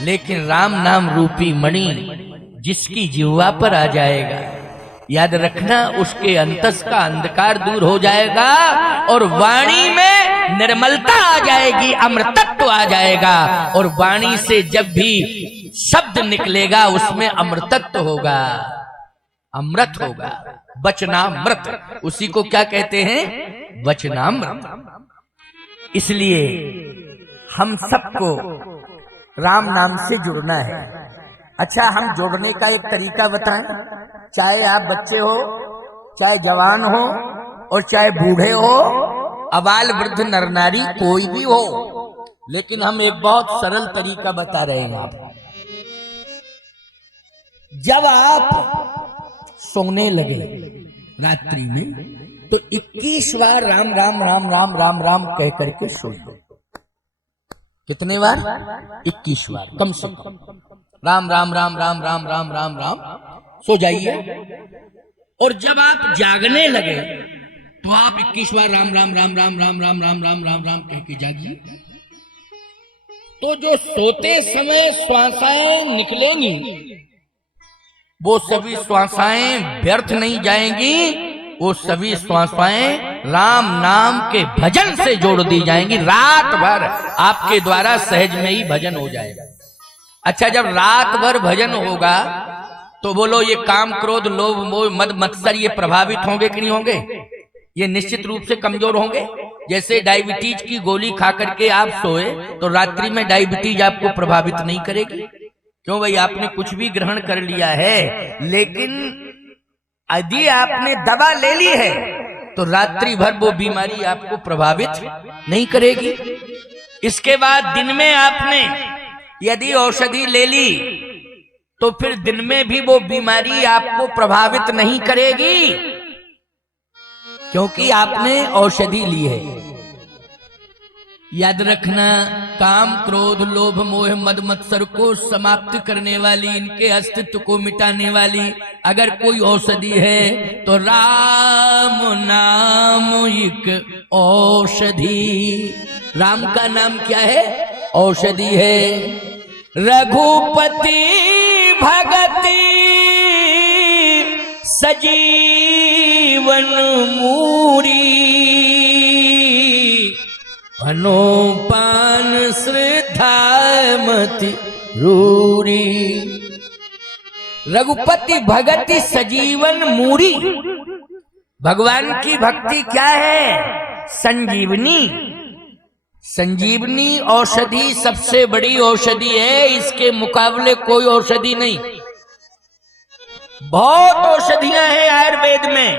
लेकिन राम नाम रूपी मणि जिसकी जिह्वा पर आ जाएगा, याद रखना, उसके अंतस का अंधकार दूर हो जाएगा और वाणी में निर्मलता आ जाएगी, अमृतत्व आ जाएगा। और वाणी से जब भी शब्द निकलेगा उसमें अमृतत्व होगा, अमृत होगा, वचनामृत। उसी को क्या कहते हैं? वचनामृत। इसलिए हम सबको राम नाम से जुड़ना है। अच्छा, हम जोड़ने का एक तरीका बताएं। चाहे आप बच्चे हो, चाहे जवान हो और चाहे बूढ़े हो, अबाल वृद्ध नर नारी कोई भी हो, लेकिन हम एक बहुत सरल तरीका बता रहे हैं आपको। जब आप सोने लगे रात्रि में तो 21 बार राम राम राम राम राम राम कह करके सो लो। कितने बार? 21 बार कम से कम। राम राम राम राम राम राम राम राम सो जाइए। और जब आप जागने लगे तो आप 21 बार राम राम राम राम राम राम राम राम राम राम कह के जागिए। तो जो सोते समय श्वासाएं निकलेंगी वो सभी श्वासाएं व्यर्थ नहीं जाएंगी, वो सभी श्वासाएं राम नाम के भजन से जोड़ दी जाएंगी। रात भर आपके द्वारा सहज में ही भजन हो जाएगा। अच्छा, जब रात भर भजन होगा तो बोलो ये काम क्रोध लोभ मोह मद मत्सर ये प्रभावित होंगे कि नहीं होंगे? ये निश्चित रूप से कमजोर होंगे। जैसे डायबिटीज की गोली खा करके आप सोए तो रात्रि में डायबिटीज आपको प्रभावित नहीं करेगी। क्यों भाई? आपने कुछ भी ग्रहण कर लिया है, लेकिन यदि आपने दवा ले ली है तो रात्रि भर वो बीमारी आपको प्रभावित नहीं करेगी। इसके बाद दिन में आपने यदि औषधि ले ली तो फिर दिन में भी वो बीमारी आपको प्रभावित नहीं करेगी, क्योंकि आपने औषधि ली है। याद रखना, काम क्रोध लोभ मोह मद मत्सर को समाप्त करने वाली, इनके अस्तित्व को मिटाने वाली अगर कोई औषधि है तो राम नाम एक औषधि। राम का नाम क्या है? औषधि है। रघुपति भगति सजीवन मूरी, अनुपान श्रद्धा मति रूरी। रघुपति भगति सजीवन मूरी। भगवान की भक्ति क्या है? संजीवनी। संजीवनी औषधि सबसे बड़ी औषधि है, इसके मुकाबले कोई औषधि नहीं। बहुत औषधियां हैं आयुर्वेद में,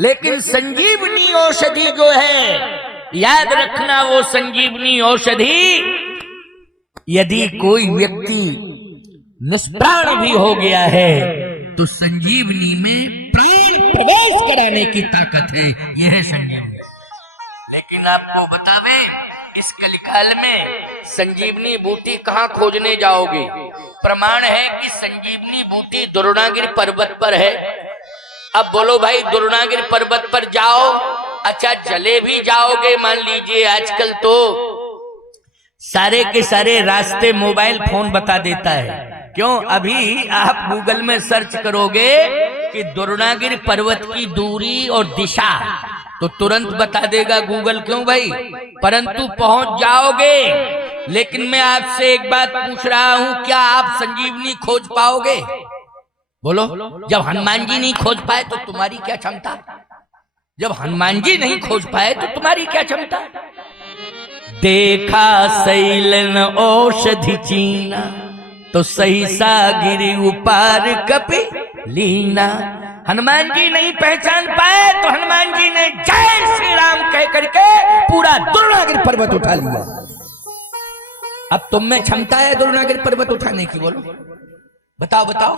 लेकिन संजीवनी औषधि जो है, याद रखना, वो संजीवनी औषधि यदि कोई व्यक्ति निष्प्राण भी हो गया है तो संजीवनी में प्राण प्रवेश कराने की ताकत है। यह है संजीवनी। लेकिन आपको बतावे, इस कलिकाल में संजीवनी बूटी कहां खोजने जाओगे? प्रमाण है कि संजीवनी बूटी द्रोणागिरि पर्वत पर है। अब बोलो भाई, द्रोणागिरि पर्वत पर जाओ, अच्छा चले भी जाओगे, मान लीजिए आजकल तो सारे के सारे रास्ते मोबाइल फोन बता देता है। क्यों? अभी आप गूगल में सर्च करोगे कि द्रोणागिरि पर्वत की दूरी और दिशा तो तुरंत बता देगा गूगल। क्यों भाई? परंतु पहुंच जाओगे। लेकिन मैं आपसे एक बात पूछ रहा हूं, क्या आप संजीवनी खोज पाओगे? बोलो। जब हनुमान जी नहीं खोज पाए तो तुम्हारी क्या क्षमता? जब हनुमान जी नहीं खोज पाए तो तुम्हारी क्या क्षमता? देखा सैलन औषधि चीना, तो सहसा गिरि उपार कपि लीना। हनुमान जी नहीं पहचान पाए तो हनुमान जी ने जय श्री राम कह करके पूरा द्रोणागिरि पर्वत उठा लिया। अब तुम में क्षमता है द्रोणागिरि पर्वत उठाने की? बोलो, बताओ बताओ।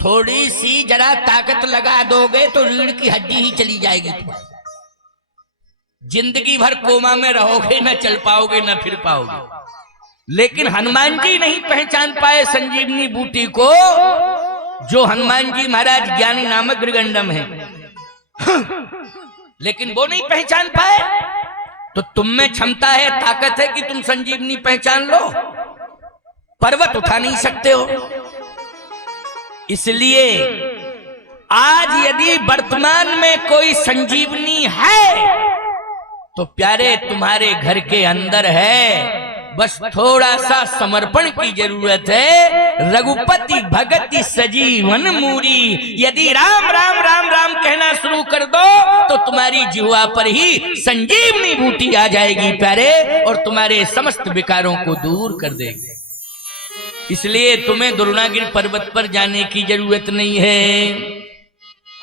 थोड़ी सी जरा ताकत लगा दोगे तो रीढ़ की हड्डी ही चली जाएगी तुम्हारी। जिंदगी भर कोमा में रहोगे, न चल पाओगे न फिर पाओगे। लेकिन हनुमान जी नहीं पहचान पाए संजीवनी बूटी को, जो हनुमान जी महाराज ज्ञानी नामक गृगंडम है, लेकिन वो नहीं पहचान पाए। तो तुम में क्षमता है, ताकत है कि तुम संजीवनी पहचान लो। पर्वत उठा नहीं सकते हो। इसलिए आज यदि वर्तमान में कोई संजीवनी है तो प्यारे तुम्हारे घर के अंदर है, बस थोड़ा सा समर्पण की जरूरत है। रघुपति भगति सजीवन मूरी, यदि राम राम राम राम कहना शुरू कर दो तो तुम्हारी जिह्वा पर ही संजीवनी बूटी आ जाएगी प्यारे, और तुम्हारे समस्त विकारों को दूर कर देगी। इसलिए तुम्हें द्रोणागिरि पर्वत पर जाने की जरूरत नहीं है।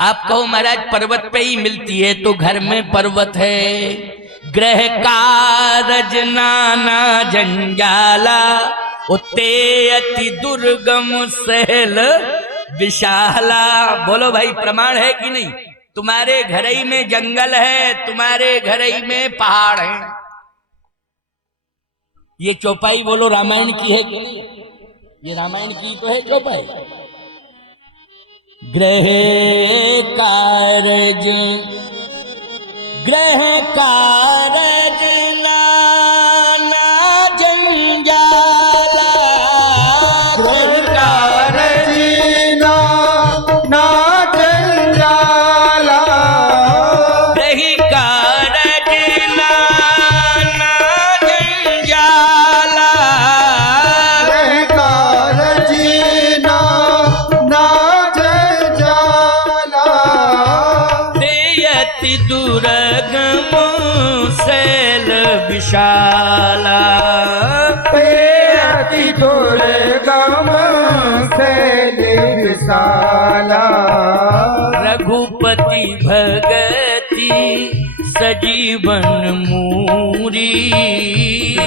आप कहो महाराज पर्वत पे ही मिलती है, तो घर में पर्वत है। ग्रह कारज नाना जंजाला, उते अति दुर्गम सहल विशाला। बोलो भाई प्रमाण है कि नहीं? तुम्हारे घर ही में जंगल है, तुम्हारे घर ही में पहाड़ है। ये चौपाई बोलो रामायण की है कि नहीं? ये रामायण की तो है चौपाई। ग्रह कारज ग्रह कारज नाना जंजाला, ग्रह कारज नाना जंजाला, ग्रह कारज नाना जंजाला, ग्रह कारज नाना जंजाला, देयति दुर्गम शैल विशाला, अति दुर्गम शैल विशाला, रघुपति भगति सजीवन मूरी,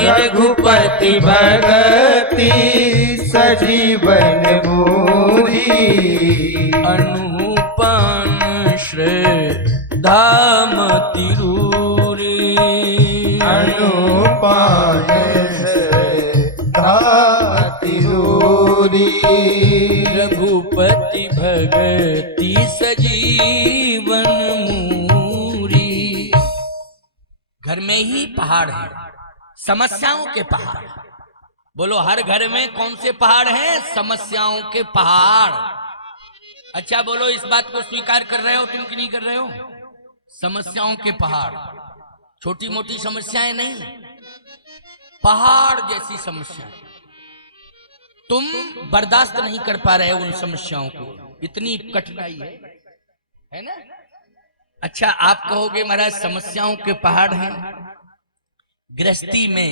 रघुपति भगति सजीवन मूरी, अनुपम श्रद्धा तिरूरी, अनुपान तिरूरी, रघुपति भगति सजीवन मूरी। घर में ही पहाड़ है, समस्याओं के पहाड़। बोलो हर घर में कौन से पहाड़ हैं? समस्याओं के पहाड़। अच्छा बोलो इस बात को स्वीकार कर रहे हो तुम कि नहीं कर रहे हो? समस्याओं के पहाड़, छोटी मोटी समस्याएं नहीं, पहाड़ जैसी समस्याएं। तुम बर्दाश्त नहीं कर पा रहे हो उन समस्याओं को, इतनी कठिनाई है ना? अच्छा आप कहोगे महाराज समस्याओं के पहाड़ हैं। गृहस्थी में,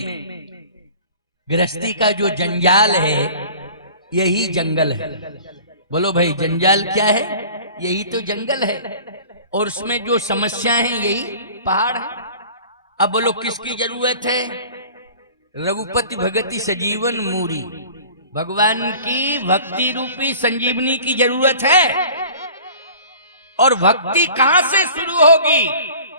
गृहस्थी का जो जंजाल है यही जंगल है। बोलो भाई जंजाल क्या है? यही तो जंगल है, और उसमें जो समस्याएं हैं यही पहाड़ है। अब बोलो किसकी जरूरत है? रघुपति भगति सजीवन मूरी, भगवान की भक्ति रूपी संजीवनी की जरूरत है। और भक्ति कहां से शुरू होगी?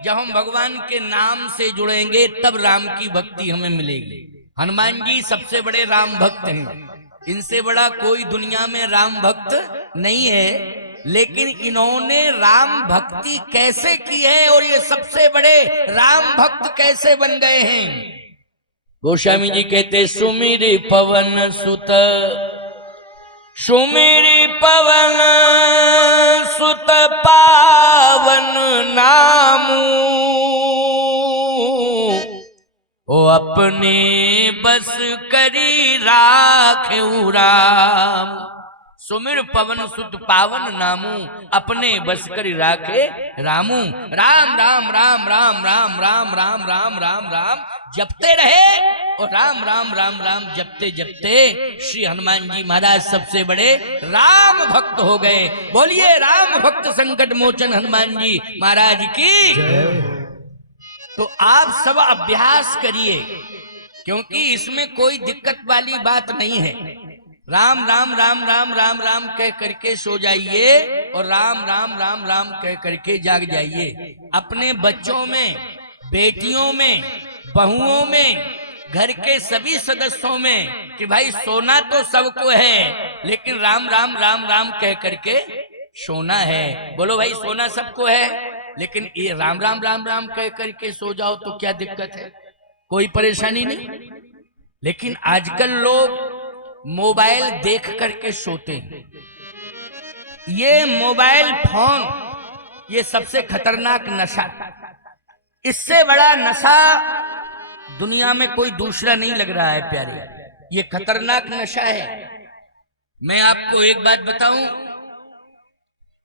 जब हम भगवान के नाम से जुड़ेंगे तब राम की भक्ति हमें मिलेगी। हनुमान जी सबसे बड़े राम भक्त हैं, इनसे बड़ा कोई दुनिया में राम भक्त नहीं है। लेकिन इन्होंने राम भक्ति कैसे की है और ये सबसे बड़े राम भक्त कैसे बन गए हैं? गोस्वामी जी कहते सुमिरि पवन सुत, सुमिरि पवन सुत पावन नामू, ओ अपने बस करी राखेउ राम। सुमिर पवन सुत पावन नामू, अपने बस करी राखे रामू। राम राम राम राम राम राम राम राम राम राम जपते रहे, और राम राम राम राम जपते जपते श्री हनुमान जी महाराज सबसे बड़े राम भक्त हो गए। बोलिए राम भक्त संकट मोचन हनुमान जी महाराज की। तो आप सब अभ्यास करिए, क्योंकि इसमें कोई दिक्कत वाली बात नहीं है। राम राम राम राम राम राम कह करके सो जाइए और राम राम राम राम कह करके जाग जाइए। अपने बच्चों में, बेटियों में, बहुओं में, घर के सभी सदस्यों में कि भाई सोना तो सबको है, लेकिन राम राम राम राम कह करके सोना है। बोलो भाई सोना सबको है, लेकिन ये राम राम राम राम कह करके सो जाओ तो क्या दिक्कत है? कोई परेशानी नहीं। लेकिन आजकल लोग मोबाइल देख करके सोते हैं। ये मोबाइल फोन, ये सबसे खतरनाक नशा, इससे बड़ा नशा दुनिया में कोई दूसरा नहीं लग रहा है प्यारे। ये खतरनाक नशा है। मैं आपको एक बात बताऊं,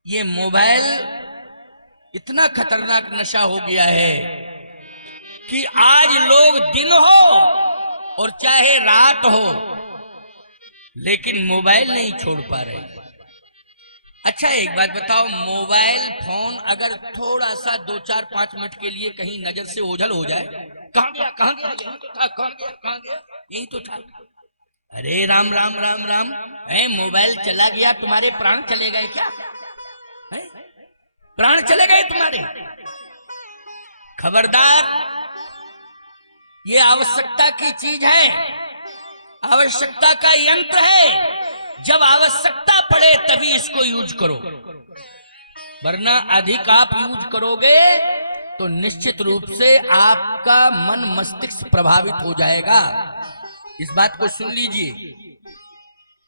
ये मोबाइल इतना खतरनाक नशा हो गया है कि आज लोग दिन हो और चाहे रात हो, लेकिन मोबाइल नहीं छोड़ पा रहे। अच्छा एक बात बताओ, मोबाइल फोन अगर थोड़ा सा 2-4-5 मिनट के लिए कहीं नजर से ओझल हो जाए, कहां गया कहां गया, यहीं तो था, कहां गया कहां गया, यहीं तो था। अरे राम राम राम राम, है मोबाइल चला गया, तुम्हारे प्राण चले गए क्या? है? प्राण चले गए तुम्हारे? खबरदार, ये आवश्यकता की चीज है, आवश्यकता का यंत्र है। जब आवश्यकता पड़े तभी इसको यूज करो, वरना अधिक आप यूज करोगे तो निश्चित रूप से आपका मन मस्तिष्क प्रभावित हो जाएगा। इस बात को सुन लीजिए,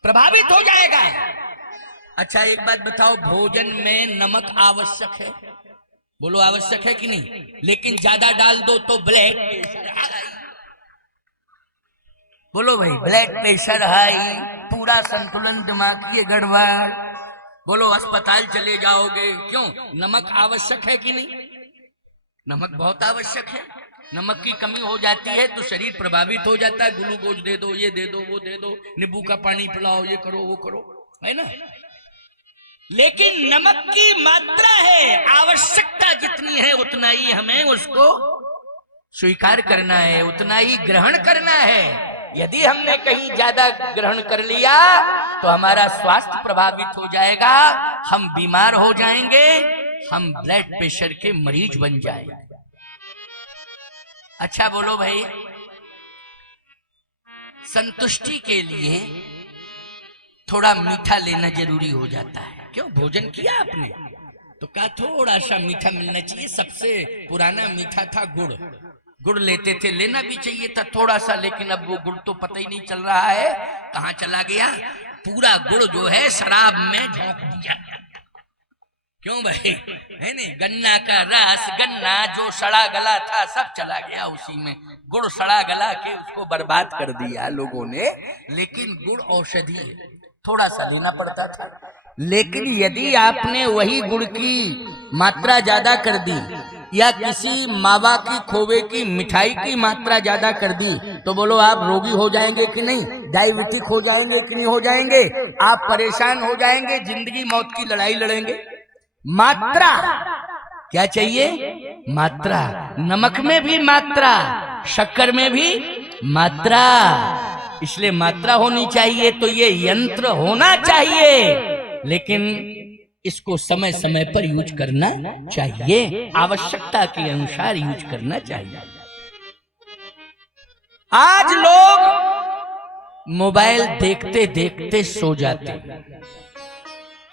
प्रभावित हो जाएगा। अच्छा एक बात बताओ, भोजन में नमक आवश्यक है? बोलो आवश्यक है कि नहीं? लेकिन ज्यादा डाल दो तो ब्लड, बोलो भाई, ब्लड प्रेशर हाई, पूरा संतुलन दिमागी गड़बड़, बोलो अस्पताल चले जाओगे। क्यों? नमक आवश्यक है कि नहीं? नमक बहुत आवश्यक है। नमक की कमी हो जाती है तो शरीर प्रभावित हो जाता है। ग्लूकोज दे दो, ये दे दो, वो दे दो, नींबू का पानी पिलाओ, ये करो वो करो, है ना। लेकिन नमक की मात्रा है, आवश्यकता जितनी है उतना ही हमें उसको स्वीकार करना है, उतना ही ग्रहण करना है। यदि हमने कहीं ज्यादा ग्रहण कर लिया तो हमारा स्वास्थ्य प्रभावित हो जाएगा, हम बीमार हो जाएंगे, हम ब्लड प्रेशर के मरीज बन जाएंगे। अच्छा बोलो भाई, संतुष्टि के लिए थोड़ा मीठा लेना जरूरी हो जाता है। क्यों? भोजन किया आपने तो कहा थोड़ा सा मीठा मिलना चाहिए। सबसे पुराना मीठा था गुड़, गुड़ लेते थे, लेना भी चाहिए था थोड़ा सा, लेकिन अब वो गुड़ तो पता ही नहीं चल रहा है कहाँ चला गया। पूरा गुड़ जो है शराब में झोंक दिया। क्यों भाई? है नहीं, गन्ना का रस, गन्ना जो सड़ा गला था सब चला गया उसी में, गुड़ सड़ा गला के उसको बर्बाद कर दिया लोगों ने। लेकिन गुड़ औषधि है, थोड़ा सा लेना पड़ता था। लेकिन यदि आपने वही गुड़ की मात्रा ज्यादा कर दी या किसी मावा की खोवे की मिठाई की मात्रा ज्यादा कर दी तो बोलो आप रोगी हो जाएंगे कि नहीं? डायबिटिक हो जाएंगे कि नहीं हो जाएंगे? आप परेशान हो जाएंगे, जिंदगी मौत की लड़ाई लड़ेंगे। मात्रा क्या चाहिए? मात्रा। नमक में भी मात्रा, शक्कर में भी मात्रा, इसलिए मात्रा होनी चाहिए। तो ये यंत्र होना चाहिए, लेकिन इसको समय समय पर यूज करना चाहिए, आवश्यकता के अनुसार यूज करना चाहिए। आज लोग मोबाइल देखते देखते सो जाते हैं।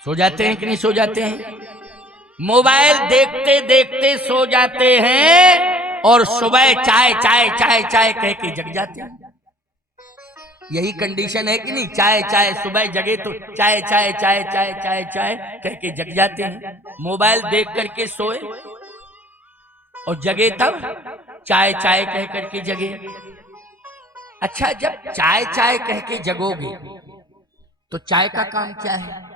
सो जाते हैं कि नहीं सो जाते हैं? मोबाइल देखते देखते सो जाते हैं और सुबह चाय चाय चाय चाय कह के जग जाते हैं। यही कंडीशन है कि नहीं? चाय चाय, सुबह जगे तो चाय चाय चाय चाय चाय चाय कह के जग जाते हैं। मोबाइल देख करके सोए और जगे तब चाय चाय कह करके जगे। अच्छा, जब चाय चाय कह के जगोगे तो चाय का काम क्या है?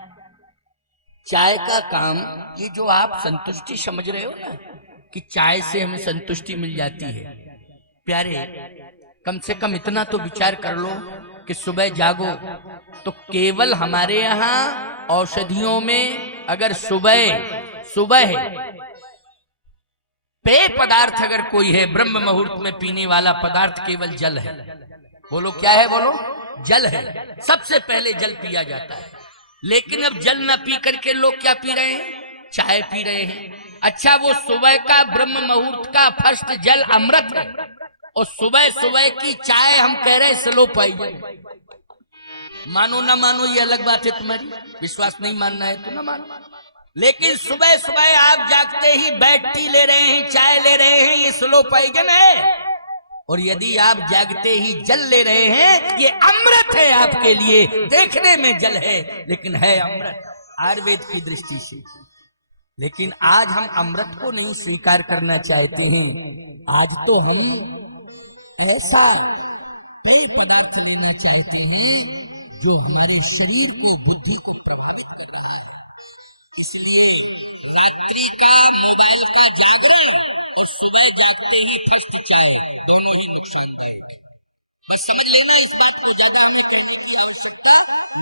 चाय का काम, ये जो आप संतुष्टि समझ रहे हो ना कि चाय से हमें संतुष्टि मिल जाती है, प्यारे कम से कम इतना तो विचार कर लो कि सुबह जागो तो केवल हमारे यहाँ औषधियों में अगर सुबह पेय पदार्थ अगर कोई है, ब्रह्म मुहूर्त में पीने वाला पदार्थ केवल जल है। बोलो क्या है? बोलो जल है। सबसे पहले जल पिया जाता है। लेकिन अब जल न पी करके लोग क्या पी रहे हैं? चाय पी रहे हैं। अच्छा, वो सुबह का ब्रह्म मुहूर्त का फर्स्ट जल अमृत है और सुबह सुबह की चाय हम कह रहे हैं स्लो पॉइजन। मानो ना मानो ये अलग बात है, तुम्हारी विश्वास नहीं मानना है तो ना मानो, लेकिन सुबह सुबह आप जागते ही बेड टी ले रहे हैं, चाय ले रहे हैं, ये स्लो पॉइजन है। और यदि आप जागते ही जल ले रहे हैं, ये अमृत है आपके लिए, देखने में जल है लेकिन है अमृत आयुर्वेद की दृष्टि से। लेकिन आज हम अमृत को नहीं स्वीकार करना चाहते हैं। आज तो हम ऐसा पेय पदार्थ लेना चाहते हैं जो हमारे शरीर को, बुद्धि को प्रभावित कर रहा है। इसलिए रात्रि का मोबाइल का जागरण और सुबह जागते ही फर्स्ट चाय, दोनों ही नुकसानदायक है। बस समझ लेना, इस बात को ज्यादा हमें कहने की आवश्यकता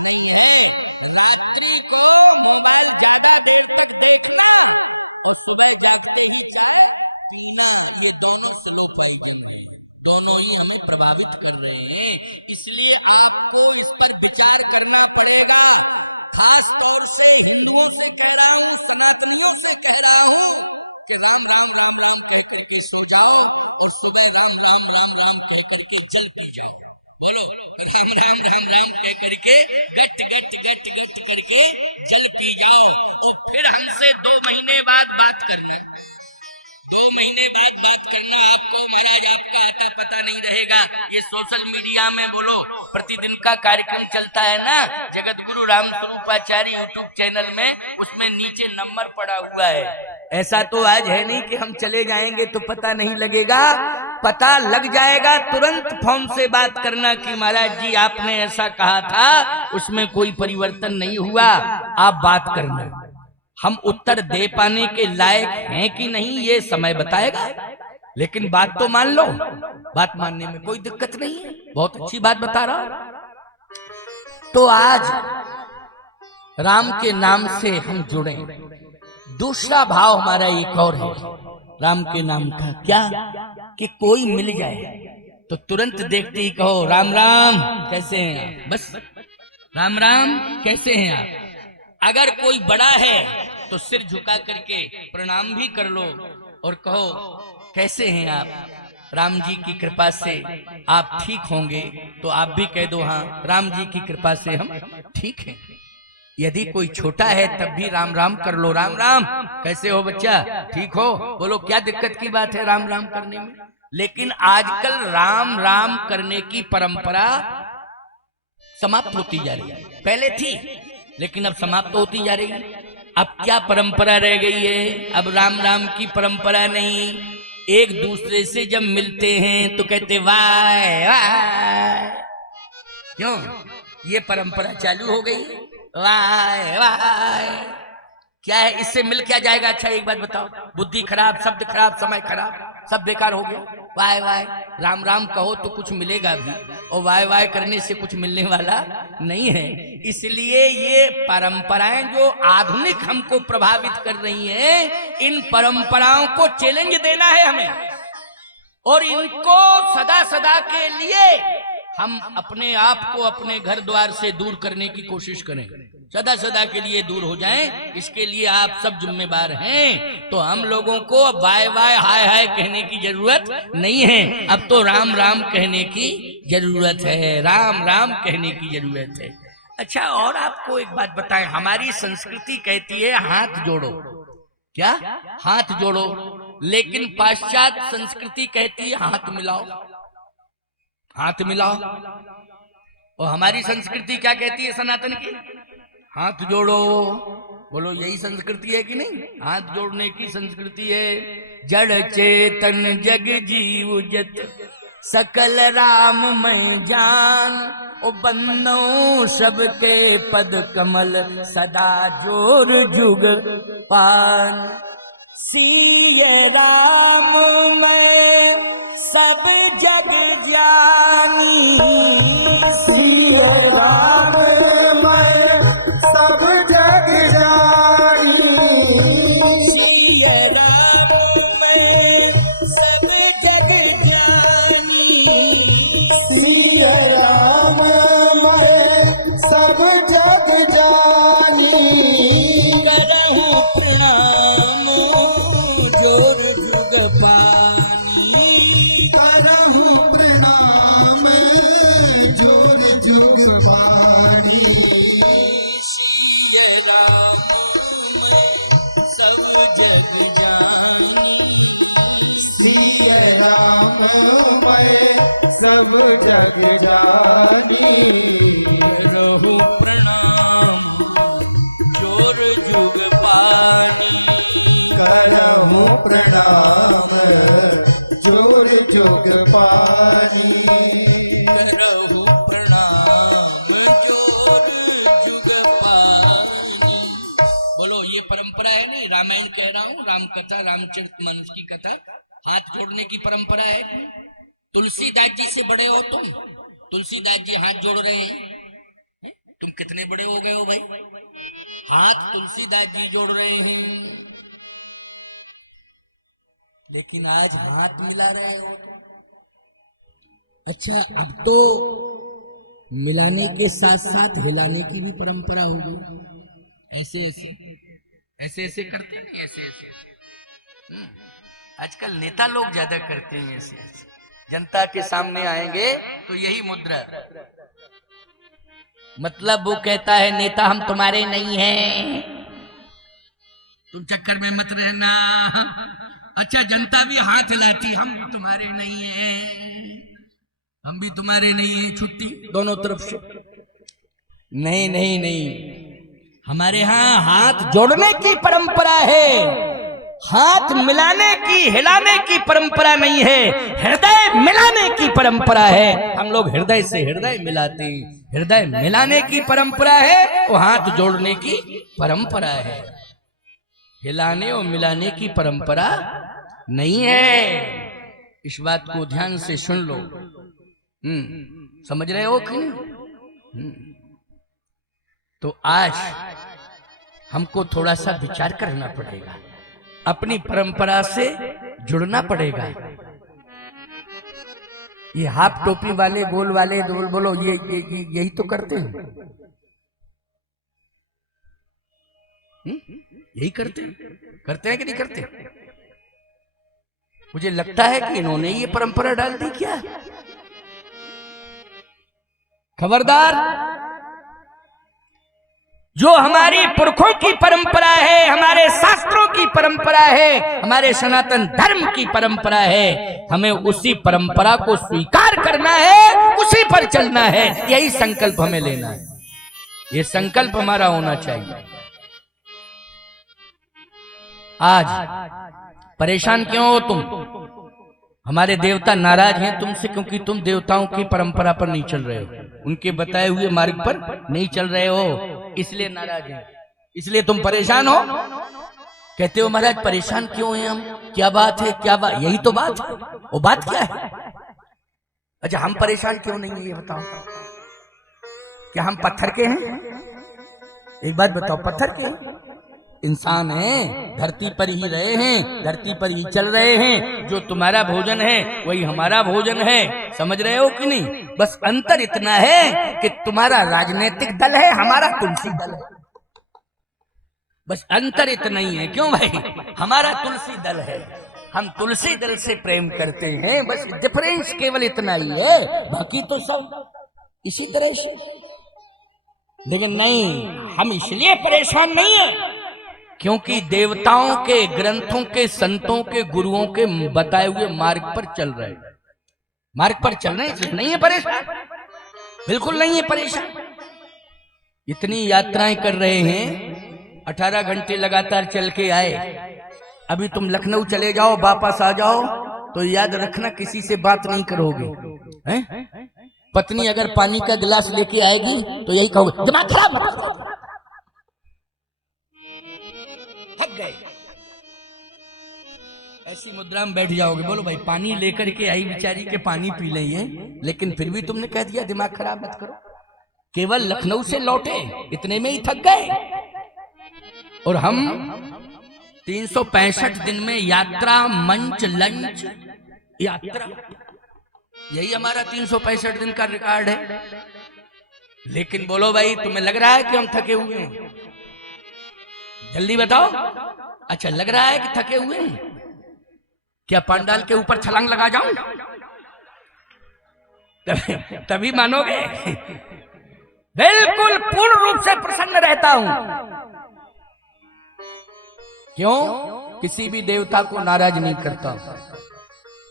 नहीं है। रात्रि को मोबाइल ज्यादा देर तक देखना और सुबह जागते ही चाय पीना, ये दोनों स्लो पॉइजन है, दोनों ही हमें प्रभावित कर रहे हैं। इसलिए आपको इस पर विचार करना पड़ेगा। खास तौर से हिंदुओं से कह रहा हूँ, सनातनियों से कह रहा हूँ कि राम राम राम राम कह करके सो जाओ और सुबह राम राम राम राम कह करके चल पी जाओ। बोलो राम राम राम राम कह करके गट गट गट गट करके चल पी जाओ। और फिर हमसे 2 महीने बाद बात करना, 2 महीने बाद बात करना। आपको महाराज आपका आता पता नहीं रहेगा। ये सोशल मीडिया में बोलो प्रतिदिन का कार्यक्रम चलता है ना, जगत गुरु राम स्वरूपाचार्य यूट्यूब चैनल में, उसमें नीचे नंबर पड़ा हुआ है। ऐसा तो आज है नहीं कि हम चले जाएंगे तो पता नहीं लगेगा, पता लग जाएगा। तुरंत फोन से बात करना कि महाराज जी आपने ऐसा कहा था, उसमें कोई परिवर्तन नहीं हुआ, आप बात करना। हम उत्तर दे पाने के लायक हैं कि नहीं ये समय बताएगा, लेकिन बात तो मान लो। बात मानने में कोई दिक्कत नहीं है, बहुत अच्छी बात बता रहा हूं। तो आज राम के नाम से हम जुड़े। दूसरा भाव हमारा एक और है राम के नाम का, क्या कि कोई मिल जाए तो तुरंत देखते ही कहो राम राम कैसे हैं आप, बस राम राम कैसे हैं आप। अगर कोई बड़ा है तो सिर झुका करके प्रणाम भी कर लो और कहो कैसे हैं आप, राम जी की कृपा से आप ठीक होंगे। तो आप भी कह दो हाँ राम जी की कृपा से हम ठीक हैं। यदि कोई छोटा है तब भी राम राम कर लो, राम राम कैसे हो बच्चा, ठीक हो, बोलो क्या दिक्कत की बात है राम राम करने में। लेकिन आजकल राम राम करने की परंपरा समाप्त होती जा रही है। पहले थी लेकिन अब समाप्त होती जा रही है। अब क्या परंपरा रह गई है, अब राम राम की परंपरा नहीं। एक दूसरे से जब मिलते हैं तो कहते वाह वाह, क्यों ये परंपरा चालू हो गई, वाह वाह। क्या है इससे मिल क्या जाएगा। अच्छा एक बात बताओ, बुद्धि खराब, शब्द खराब, समय खराब, सब बेकार हो गया। वाह वाह राम राम कहो तो कुछ मिलेगा भी, और वाह वाह करने से कुछ मिलने वाला नहीं है। इसलिए ये परंपराएं जो आधुनिक हमको प्रभावित कर रही हैं, इन परंपराओं को चैलेंज देना है हमें, और इनको सदा सदा के लिए हम अपने आप को अपने घर द्वार से दूर करने की कोशिश करें, सदा सदा के लिए दूर हो जाएं। इसके लिए आप सब जिम्मेदार हैं। तो हम लोगों को अब बाय बाय हाय हाय कहने की जरूरत नहीं है, अब तो राम राम कहने की जरूरत है, राम राम कहने की जरूरत है। अच्छा और आपको एक बात बताएं, हमारी संस्कृति कहती है हाथ जोड़ो, क्या हाथ जोड़ो, लेकिन पाश्चात्य संस्कृति कहती है हाथ मिलाओ, हाथ मिलाओ। और हमारी संस्कृति क्या कहती है सनातन की, हाथ जोड़ो। बोलो यही संस्कृति है कि नहीं, हाथ जोड़ने की संस्कृति है। जड़ चेतन जग जीव जत सकल राम मैं जान, ओ बन्नो सबके पद कमल सदा जोर जुग पान। सिय राम मैं सब जग जानी, सिय राम मैं सब जग जानी, सिय राम मैं सब जग जानी, सिय राम मैं सब जग जानी। करहूं प्रणाम जोर जुग पानी, करहूं प्रणाम जोर जुग सब जग जानी करहु प्रणाम जोर जुग पानी करहु प्रणाम जोर जुग पानी करहु प्रणाम जोर जुग पानी। बोलो ये परंपरा है नहीं, रामायण कह रहा हूँ, राम कथा रामचरितमानस की कथा, हाथ जोड़ने की परंपरा है। तुलसीदास जी से बड़े हो तुम, तुलसीदास जी हाथ जोड़ रहे हैं, तुम कितने बड़े हो गए हो भाई, हाथ तुलसीदास जी जोड़ रहे हैं, लेकिन आज हाथ मिला रहे हो। अच्छा, अब तो मिलाने के साथ साथ हिलाने की भी परंपरा होगी, ऐसे ऐसे ऐसे ऐसे करते नहीं, ऐसे ऐसे आजकल नेता लोग ज्यादा करते हैं ऐसे ऐसे, जनता के सामने आएंगे तो यही मुद्रा, मतलब वो कहता है नेता हम तुम्हारे नहीं हैं, तुम चक्कर में मत रहना। अच्छा, जनता भी हाथ हिलाती, हम तुम्हारे नहीं हैं, हम भी तुम्हारे नहीं हैं, छुट्टी दोनों तरफ से। नहीं नहीं नहीं, हमारे यहाँ हाथ जोड़ने की परंपरा है, हाथ मिलाने की हिलाने की परंपरा नहीं है, हृदय मिलाने की परंपरा है। हम लोग हृदय से हृदय मिलाते हैं, हृदय मिलाने की परंपरा है, वो हाथ जोड़ने की परंपरा है, हिलाने और मिलाने की परंपरा नहीं है। इस बात को ध्यान से सुन लो। समझ रहे हो कि नहीं? तो आज हमको थोड़ा सा विचार करना पड़ेगा, अपनी परंपरा से जुड़ना पड़ेगा। ये हाफ टोपी वाले गोल वाले बोलो ये यही तो करते हैं, यही करते हैं कि नहीं करते? मुझे लगता है कि इन्होंने ये परंपरा डाल दी क्या। खबरदार, जो हमारी पुरखों की परंपरा है, हमारे शास्त्रों की परंपरा है, हमारे सनातन धर्म की परंपरा है, हमें उसी परंपरा को स्वीकार करना है, उसी पर चलना है, यही संकल्प हमें लेना है। ये संकल्प हमारा होना चाहिए। आज परेशान क्यों हो तुम? हमारे देवता नाराज हैं तुमसे, क्योंकि तुम देवताओं की परंपरा पर नहीं चल रहे हो, उनके बताए हुए मार्ग पर नहीं चल रहे हो, इसलिए नाराज हैं, इसलिए तुम परेशान हो। कहते हो महाराज परेशान क्यों हैं हम, क्या बात है, क्या बात, यही तो बात है। वो बात क्या है? अच्छा, हम परेशान क्यों नहीं है ये बताओ। क्या हम पत्थर के हैं? एक बात बताओ, पत्थर के हैं? इंसान हैं, धरती पर ही रहे हैं, धरती पर ही चल रहे हैं, जो तुम्हारा भोजन है वही हमारा भोजन है, समझ रहे हो कि नहीं? बस अंतर इतना है कि तुम्हारा राजनीतिक दल है, हमारा तुलसी दल है, बस अंतर इतना ही है। क्यों भाई? हमारा तुलसी दल है, हम तुलसी दल से प्रेम करते हैं, बस डिफरेंस केवल इतना ही है, बाकी तो सब इसी तरह से। लेकिन नहीं, हम इसलिए परेशान नहीं है क्योंकि देवताओं के ग्रंथों के संतों के गुरुओं के बताए हुए मार्ग पर चल रहे हैं, मार्ग पर चल रहे हैं, नहीं है परेशान, बिल्कुल नहीं है परेशान। इतनी यात्राएं कर रहे हैं, 18 घंटे लगातार चल के आए, अभी तुम लखनऊ चले जाओ वापस आ जाओ तो याद रखना किसी से बात नहीं करोगे, हैं? पत्नी अगर पानी का गिलास लेके आएगी तो यही कहोगे दिमाग खराब मत करो, थक गए, ऐसी मुद्रा में बैठ जाओगे। बोलो भाई पानी लेकर के आई बेचारी के पानी पी रही है, लेकिन फिर भी तुमने कह दिया दिमाग खराब मत करो। केवल लखनऊ से लौटे इतने में ही थक गए, और हम 365 दिन में यात्रा मंच लंच यात्रा, यही हमारा 365 दिन का रिकॉर्ड है। लेकिन बोलो भाई तुम्हें लग रहा है कि हम थके हुए हैं? जल्दी बताओ। अच्छा, लग रहा है कि थके हुए हैं? क्या पंडाल के ऊपर छलांग लगा जाऊं? तभी मानोगे। बिल्कुल पूर्ण रूप से प्रसन्न रहता हूं। क्यों? किसी भी देवता को नाराज नहीं करता,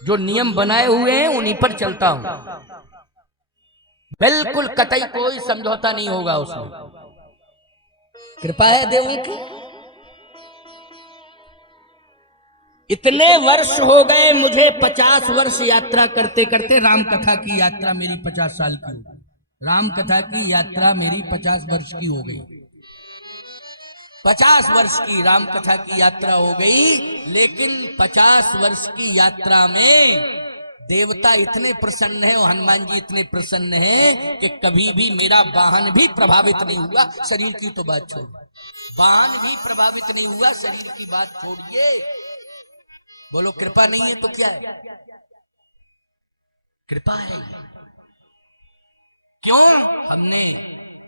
जो नियम बनाए हुए हैं उन्हीं पर चलता हूं, बिल्कुल कतई कोई समझौता नहीं होगा उसमें। कृपा है देवों की। इतने वर्ष हो गए मुझे, 50 वर्ष यात्रा करते करते। राम कथा की यात्रा मेरी 50 साल की हो गई। राम कथा की यात्रा मेरी 50 वर्ष की हो गई। 50 वर्ष की राम कथा की यात्रा हो गई, लेकिन 50 वर्ष की यात्रा में देवता इतने प्रसन्न हैं और हनुमान जी इतने प्रसन्न हैं कि कभी भी मेरा वाहन भी प्रभावित नहीं हुआ। शरीर की तो बात छोड़, वाहन भी प्रभावित नहीं हुआ, शरीर की बात छोड़िए। बोलो कृपा नहीं है तो क्या है? कृपा है। क्यों? हमने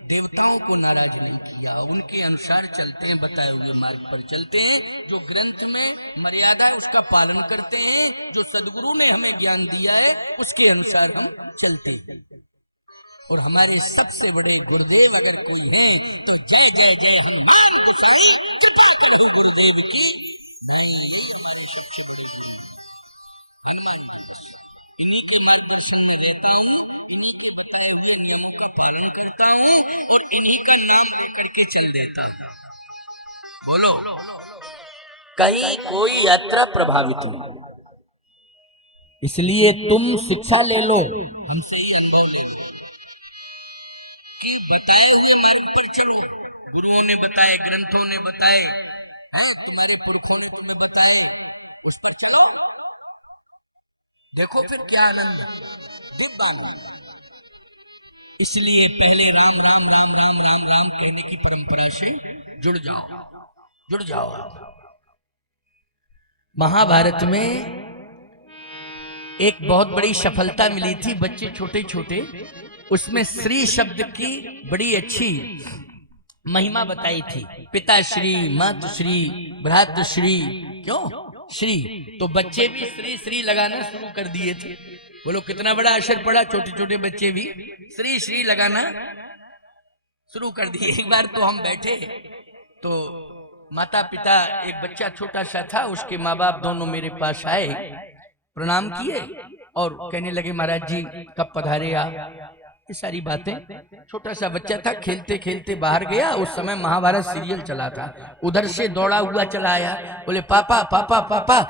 देवताओं को नाराज नहीं किया, उनके अनुसार चलते हैं, बताए हुए मार्ग पर चलते हैं। जो ग्रंथ में मर्यादा है उसका पालन करते हैं, जो सदगुरु ने हमें ज्ञान दिया है उसके अनुसार हम चलते हैं। और हमारे सबसे बड़े गुरुदेव अगर कोई हैं तो जय जय जय हनुमान गोसाई, कृपा करो गुरुदेव की। इन्हीं के मार्गदर्शन में रहता हूँ, इन्हीं के बताए हुए नियमों का पालन करता हूँ और इन्हीं का नाम पकड़ के चल देता हूँ। बोलो कहीं कोई यात्रा प्रभावित नहीं। इसलिए तुम शिक्षा ले लो, हमसे ही अनुभव ले लो कि बताए हुए मार्ग पर चलो। गुरुओं ने बताए, ग्रंथों ने बताए, हाँ तुम्हारे पुरखों ने तुम्हें बताए, उस पर चलो। देखो फिर क्या आनंद, दिव्य आनंद। इसलिए पहले राम राम राम राम राम राम कहने की परंपरा से जुड़ जाओ, जुड़ जाओ। महाभारत में एक बहुत बड़ी सफलता मिली थी, बच्चे छोटे छोटे, उसमें श्री शब्द की बड़ी अच्छी महिमा बताई थी। पिता श्री, मातु श्री, भ्रातु श्री, क्यों श्री? तो बच्चे भी श्री श्री लगाना शुरू कर दिए थे। बोलो कितना बड़ा असर पड़ा, छोटे छोटे बच्चे भी श्री श्री लगाना शुरू कर दिए। एक बार तो हम बैठे तो माता पिता, एक बच्चा छोटा सा था, उसके माँ बाप दोनों मेरे पास आए, प्रणाम किए और कहने लगे महाराज जी कब पधारे आप, ये सारी बातें। छोटा सा बच्चा था, खेलते खेलते बाहर गया। उस समय महाभारत सीरियल चला था, उधर से दौड़ा हुआ चला आया, बोले पापा पापा पापा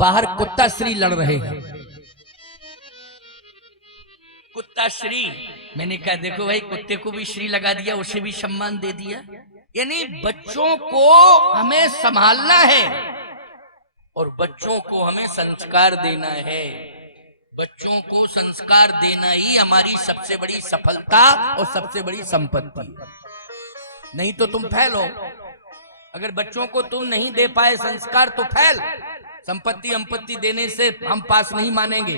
बाहर कुत्ता श्री लड़ रहे हैं। कुत्ता श्री, मैंने कहा देखो भाई, कुत्ते को भी श्री लगा दिया, उसे भी सम्मान दे दिया। यानी बच्चों को हमें संभालना है और बच्चों को हमें संस्कार देना है। बच्चों को संस्कार देना ही हमारी सबसे बड़ी सफलता और सबसे बड़ी संपत्ति। नहीं तो तुम फेल हो। अगर बच्चों को तुम नहीं दे पाए संस्कार तो फेल। संपत्ति संपत्ति देने से हम पास नहीं मानेंगे,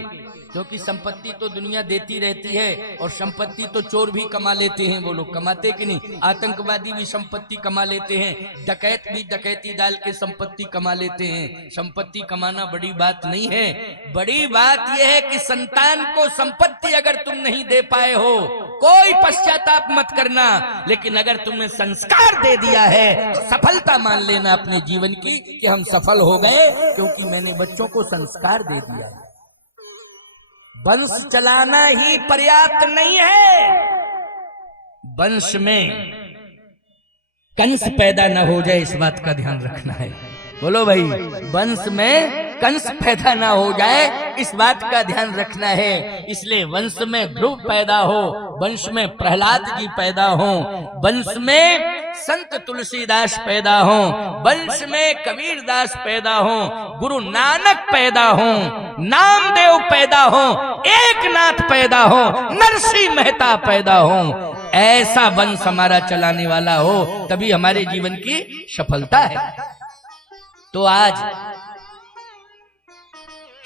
क्योंकि संपत्ति तो दुनिया देती रहती है और संपत्ति तो चोर भी कमा लेते हैं। वो लोग कमाते कि नहीं? आतंकवादी भी संपत्ति कमा लेते हैं, डकैत भी डकैती डाल के संपत्ति कमा लेते हैं। संपत्ति कमाना बड़ी बात नहीं है, बड़ी बात यह है कि संतान को संपत्ति अगर तुम नहीं दे पाए हो, कोई पश्चाताप मत करना, लेकिन अगर तुमने संस्कार दे दिया है तो सफलता मान लेना अपने जीवन की कि हम सफल हो गए, क्योंकि मैंने बच्चों को संस्कार दे दिया है। वंश चलाना ही पर्याप्त नहीं है, वंश में कंस पैदा न हो जाए इस बात का ध्यान रखना है। बोलो भाई, वंश में कंस पैदा ना हो जाए इस बात का ध्यान रखना है। इसलिए वंश में ध्रुव पैदा हो, वंश में प्रहलाद जी पैदा हो, वंश में संत तुलसीदास पैदा हो, वंश में कबीरदास पैदा हो, गुरु नानक पैदा हो, नामदेव पैदा हो, एकनाथ पैदा हो, नरसिंह मेहता पैदा हो। ऐसा वंश हमारा चलाने वाला हो, तभी हमारे जीवन की सफलता है। तो आज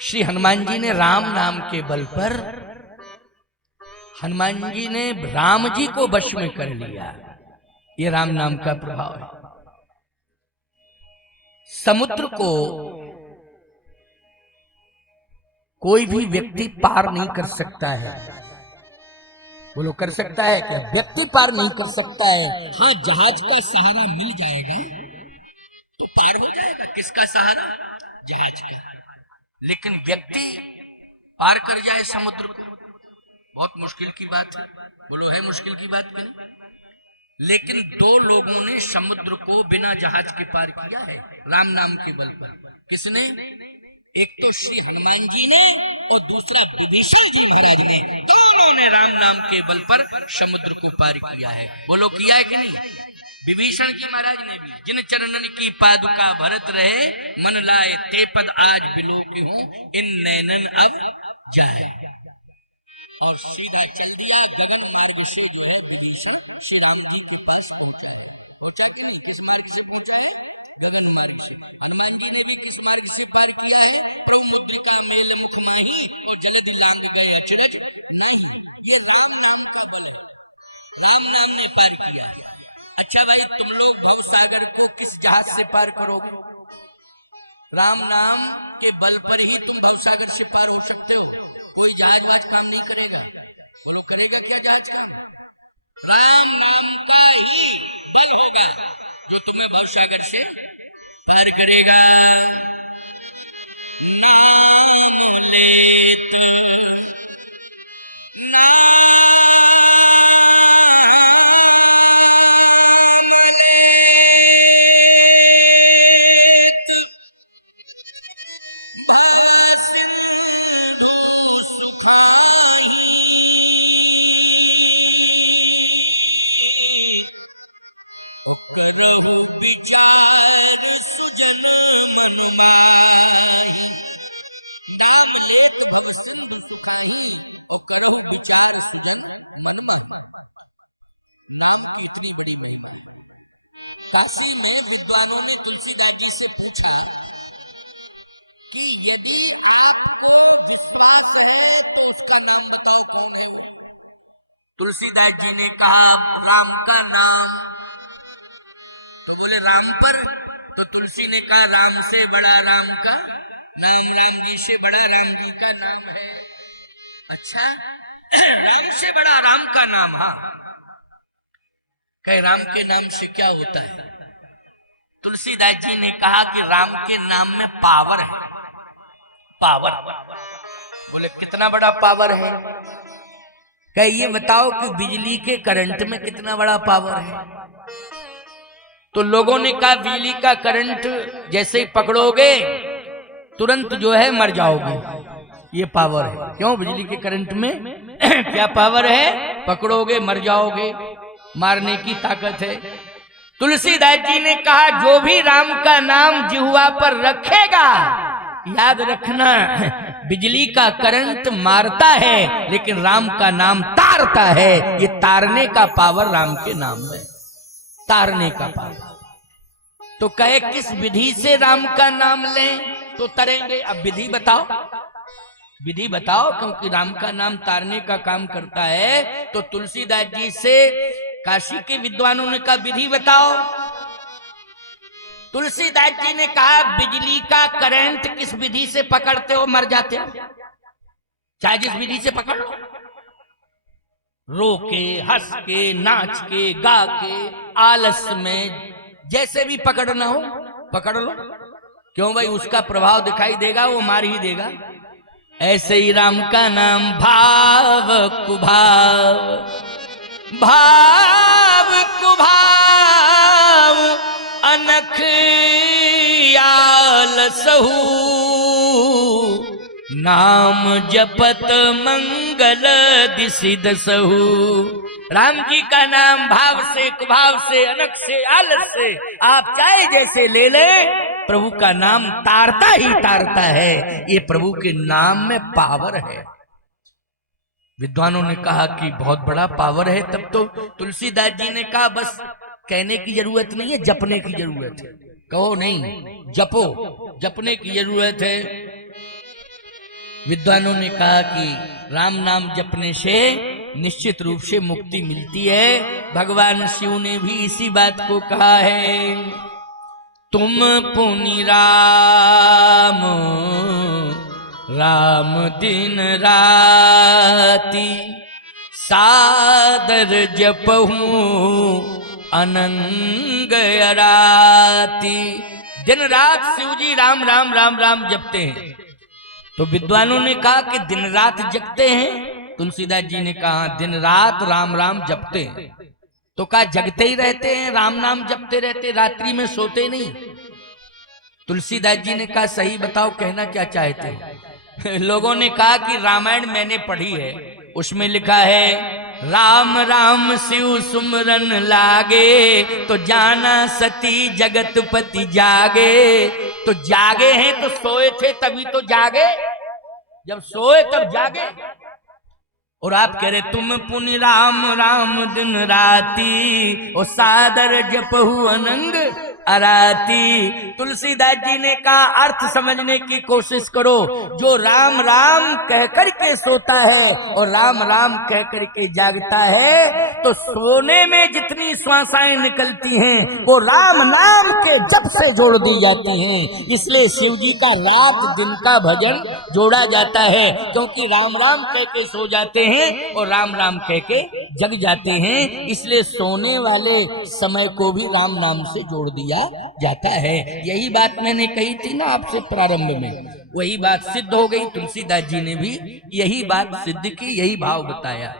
श्री हनुमान जी ने राम नाम के बल पर, हनुमान जी ने राम जी को वश में कर लिया। ये राम नाम का प्रभाव है। समुद्र को कोई भी व्यक्ति पार नहीं कर सकता है। बोलो कर सकता है क्या? व्यक्ति पार नहीं कर सकता है। हाँ, जहाज का सहारा मिल जाएगा तो पार हो जाएगा। किसका सहारा? जहाज का। लेकिन व्यक्ति पार कर जाए समुद्र को, बहुत मुश्किल की बात है। बोलो है मुश्किल की बात नहीं? लेकिन दो लोगों ने समुद्र को बिना जहाज के पार किया है राम नाम के बल पर। किसने? एक तो श्री हनुमान जी ने और दूसरा विभीषण जी महाराज ने, दोनों ने राम नाम के बल पर समुद्र को पार किया है। बोलो किया है कि नहीं? विभीषण जी महाराज ने भी, जिन चरणन की पादुका भरत रहे, मन लाए ते पद आज बिलोकी हूं, इन नैनन अब जाए। और सीधा चल दिया गगन मार्ग से, जो है विभीषण श्री राम जी के पास पहुंचा कि नहीं? किस मार्ग से पहुंचा है? गगन मार्ग से। हनुमान जी ने भी किस मार्ग से पार किया है? ब्रह्ममुद्रिका में लिंचनाई और जगत लांग गए अचरज नहीं। ये राम नाम ने पार किया। अच्छा भाई, तुम लोग भवसागर को किस जहाज से पार करोगे? राम नाम के बल पर ही तुम भवसागर से पार हो सकते हो। कोई जहाज वाज काम नहीं करेगा। बोलो करेगा क्या जहाज का? राम नाम का ही बल होगा जो तुम्हें भवसागर से पार करेगा। नाम लेत काशी में विद्वानों ने तुलसीदास जी से पूछा कि यदि आपको विश्वास है तो उसका नाम बताओ कौन है? तुलसीदास जी ने कहा राम का नाम। तो बोले राम पर? तो तुलसी ने कहा राम से बड़ा राम का नाम, राम जी से बड़ा राम जी का नाम है। अच्छा, राम से बड़ा राम का नाम? हाँ। कहे राम के नाम से क्या होता है? तुलसीदास जी ने कहा कि राम के नाम में पावर है। पावर? बोले कितना बड़ा पावर है? कहे ये बताओ कि बिजली के करंट में कितना बड़ा पावर है? तो लोगों ने कहा बिजली का करंट जैसे ही पकड़ोगे तुरंत जो है मर जाओगे, ये पावर है। क्यों? बिजली के करंट में क्या पावर है? पकड़ोगे मर जाओगे, मारने की ताकत है। तुलसीदास जी ने कहा जो भी राम का नाम जिह्वा पर रखेगा, याद रखना बिजली का करंट मारता है लेकिन राम का नाम तारता है। ये तारने का पावर राम के नाम में, तारने का पावर। तो कहे किस विधि से राम का नाम लें तो तरेंगे? अब विधि बताओ, विधि बताओ, क्योंकि राम का नाम तारने का काम करता है। तो तुलसीदास जी से काशी के विद्वानों ने कहा विधि बताओ। तुलसीदास जी ने कहा बिजली का करंट किस विधि से पकड़ते हो मर जाते हो, चाहे जिस विधि से पकड़ लो, रो के, हंस के, नाच के, गा के, आलस में, जैसे भी पकड़ना हो पकड़ लो। क्यों भाई? उसका प्रभाव दिखाई देगा, वो मार ही देगा। ऐसे ही राम का नाम भाव कुभाव, भाव कुभाव अनख आलसहु, नाम जपत मंगल दिसि दसहु। राम जी का नाम भाव से, कुभाव से, अनख से, आलस से आप चाहे जैसे ले ले, प्रभु का नाम तारता ही तारता है। ये प्रभु के नाम में पावर है। विद्वानों ने कहा कि बहुत बड़ा पावर है। तब तो तुलसीदास जी ने कहा बस कहने की जरूरत नहीं है, जपने की जरूरत है। कहो नहीं, जपो, जपने की जरूरत है। विद्वानों ने कहा कि राम नाम जपने से निश्चित रूप से मुक्ति मिलती है। भगवान शिव ने भी इसी बात को कहा है, तुम पुनि राम राम दिन राती, सादर जपहूं अनंग अराती। दिन रात शिव जी राम राम राम राम जपते हैं। तो विद्वानों ने कहा कि दिन रात जगते हैं। तुलसीदास जी ने कहा दिन रात राम राम जपते हैं। तो कहा जगते ही रहते हैं, राम नाम जपते रहते, रात्रि में सोते नहीं। तुलसीदास जी ने कहा सही बताओ कहना क्या चाहते हैं। लोगों ने कहा कि रामायण मैंने पढ़ी है, उसमें लिखा है राम राम शिव सुमरन लागे, तो जाना सती जगतपति जागे। तो जागे हैं तो सोए थे तभी तो जागे, जब सोए तब जागे। और आप कह रहे तुम पुनि राम राम दिन राती, ओ सादर जपहु अनंग अराती। तुलसीदास जी ने कहा अर्थ समझने की कोशिश करो। जो राम राम कह करके सोता है और राम राम कह करके जागता है, तो सोने में जितनी श्वासाएं निकलती हैं वो राम नाम के जप से जोड़ दी जाती हैं। इसलिए शिव जी का रात दिन का भजन जोड़ा जाता है, क्योंकि राम राम कह के सो जाते हैं और राम राम कह के जग जाते हैं। इसलिए सोने वाले समय को भी राम नाम से जोड़ दिया जाता है। यही बात मैंने कही थी ना आपसे प्रारंभ में, वही बात सिद्ध हो गई। तुलसीदास जी ने भी यही बात सिद्ध की, यही भाव बताया।